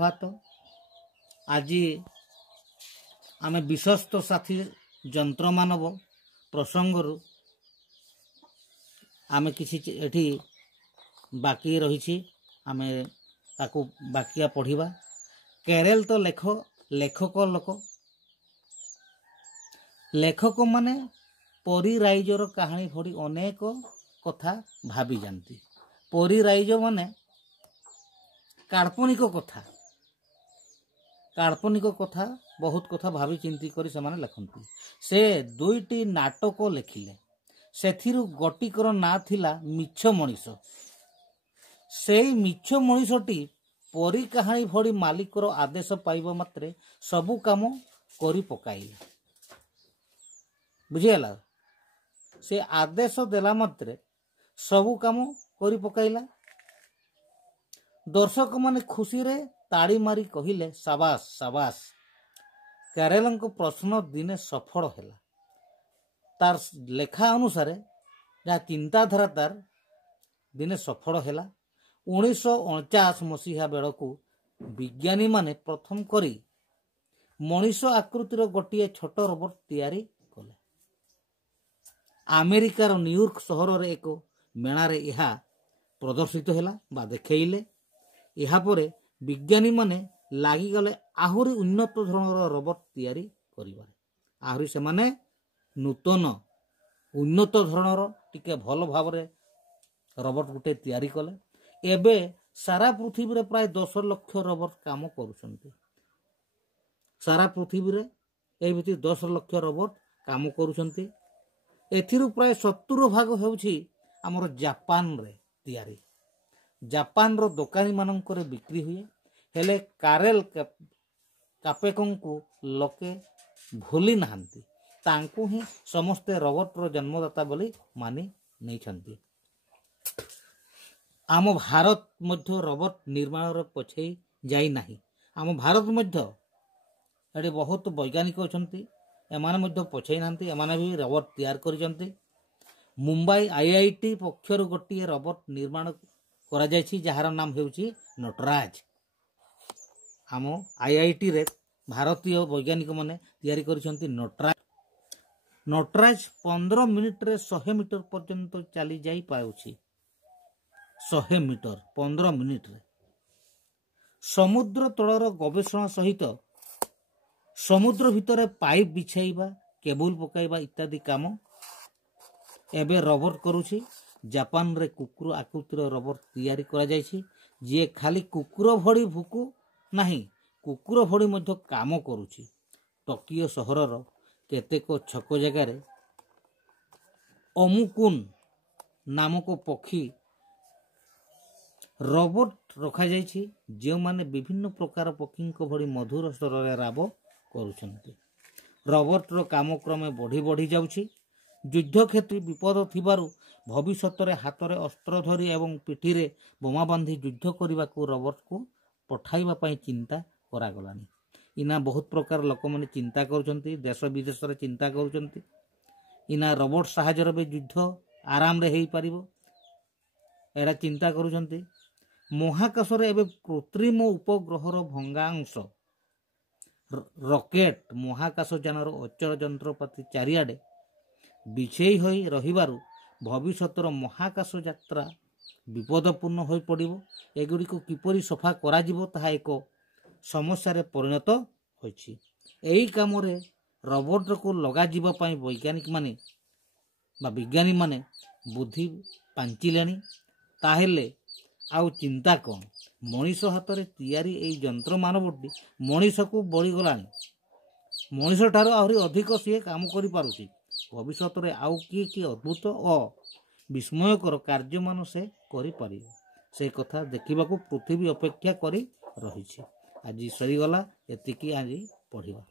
भात आज आम विश्वस्त साथी जंत्र मानव प्रसंग आम कि बाकी रही आम ताकू बाकिया पढ़ा। केरल तो लेखक लेखक माने परी राइजर कहानी भरी अनेक कथा भावी जानती। परी राइज माने काल्पनिक कथा बहुत कथा भावी चिंती करी से माने लिखती। से दुईटी नाटक लिखिले सेथिरु गोटिकर ना थिला मिछ मनीष। से मिछ मनीषटी परी कहानी भरी मालिकर आदेश पाइबा मात्रे सबु काम करी पकाइला। बुझीगला। से आदेश देला मात्रे सबु काम करी पकाइला। दर्शक माने खुशी रे ताड़ी मारी कहिले साबास साबास। केरल को प्रश्न दिने सफल हैला। तार लेखा अनुसार जहाँ चिंताधारा तार दिने सफल हैला। 1949 मसीहा बेलू विज्ञानी माने प्रथम करी मनीष आकृतिर गोटे छोट रोबोट तैयारी कले। अमेरिकार न्यूयॉर्क सहर रे एक मेणारे यह प्रदर्शित हैला बा देखैले। यह परे विज्ञानी माने लागिगले आहुरी उन्नत धरणर रोबोट तैयारी करिबारे। आहुरी से माने नूतन उन्नत धरणर टिके भल भावरे रोबोट गुटे तैयारी कले। एबे सारा पृथ्वी रे प्राय 10 लाख रोबोट काम करूछंती। सारा पृथ्वी रे ए भिति 10 लाख रोबोट काम करूछंती। एथिरु प्राय 70% हेउछि हमर जापान रे तैयारी। जापान रो दुकानी मानक रे बिक्री हुए। हेले कारेल कापेकों को लोके भूली नहांती। तांकु ही समस्ते रोबोट रो जन्मदाता बोली मानी नहीं छंती। आम भारत मध्य रोबोट निर्माण रे पछे जाई नाही। आम भारत मध्य एडे बहुत वैज्ञानिक अछंती। एमाने मध्य पछे नांती। एमाने भी रोबोट तैयार करिसंती। मुंबई आईआईटी पक्षर गोटे रोबोट निर्माण करा जायछि जहार नाम हेउछि नटराज। आम आईआईटी रे भारतीय वैज्ञानिक माने तैयारी करिसंती नटराज। नटराज 15 मिनिट रे 100 मीटर पर्यंत चली जाई पाउछि। 100 मीटर 15 मिनिट रे। समुद्र तलर गवेषणा सहित समुद्र भितर पाइप बिछाइबा केबल पकाइबा इत्यादि काम एबे रोबोट करूछि। जापान रे कुकुर आकृतिर रोबोट तैयारी करा जायछि जे खाली कुकुर भड़ी भुकु नाही कुकुर भड़ी मध्य काम करूछि। टोकियो सहरर केतेक छक जगार अमुकुन नामक पक्षी रोबोट रखा जायछि जे माने विभिन्न प्रकार पक्षी भड़ी मधुर स्वर रे राब करूछंती। रोबोट रो काम क्रमे बढ़ी बढ़ी जाउछि। युद्ध क्षेत्र विपद थिबारु भविष्यत रे हाथ रे अस्त्र धरी एवं पिठी रे बोमा बांधी युद्ध करने को रोबोट को पठाइबा पई चिंता करा गलानी। इना बहुत प्रकार लोक माने चिंता करूछंती। देश विदेश रे चिंता करूछंती। इना रोबोट सहायता रे युद्ध आराम रे हेई परिबो एडा चिंता करूछंती। महाकाश रे एबे कृत्रिम उपग्रह रो भंगांश रॉकेट महाकाश जानर अचल यंत्रपाति चारिआडे बिछेई होई रहिबारु भविष्यतर महाकाश यात्रा विपदपूर्ण होई पड़िबो। एगुडी को किपरि सफा करा जिवो ताहा एक समस्या रे परिणत होइछि। एही काम रे रोबोट को लगा जिबा पई वैज्ञानिक माने बा विज्ञानी माने बुद्धि पांचिलेनी। ताहेले आउ चिंता कौन। मनीष हाथ रे तैयारी एई यंत्र मानवटी मनीष को बळी गलानी। मनीष ठारो आहुरी अधिक सिए काम करि पारुछि। भविष्यत रे आउ की अद्भुत और विस्मयकर कार्य मान से करि परिबो से कथा देखिबाकू पृथ्वी अपेक्षा करी रहिछि। आज सरीगला एतिकी आज पढ़िबा।